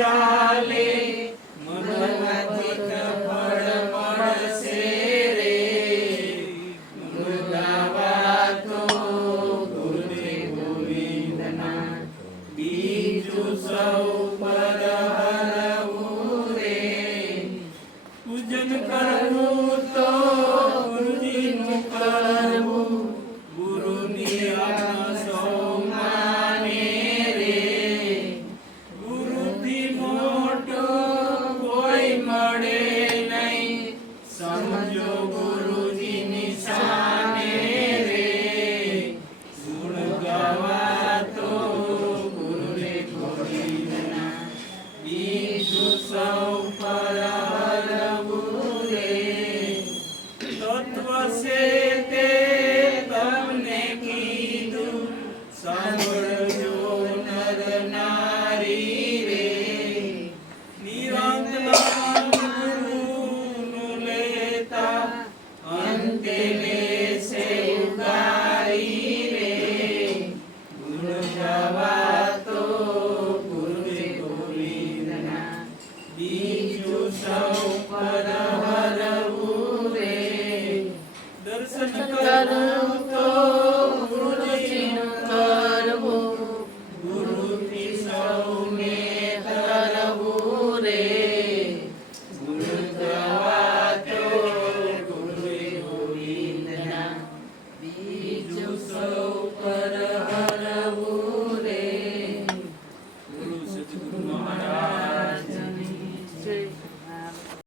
ચાલે મનોમતિક ફળ મળશે રે ગુણ ગાવા તો ગુરુદેવ ગોવિંદના બીજું સૌ પદ હરવું રે પૂજન કરવું તો ગુરુજીનું કરવું ગુરુની આજ્ઞા સૌ માને રે ગુરુથી મોટો કોઈ મળે નહીં સમજો ગુરુજીની શાને રે ગુણ ગાવા તો ગુરુદેવ ગોવિંદના બીજું સૌ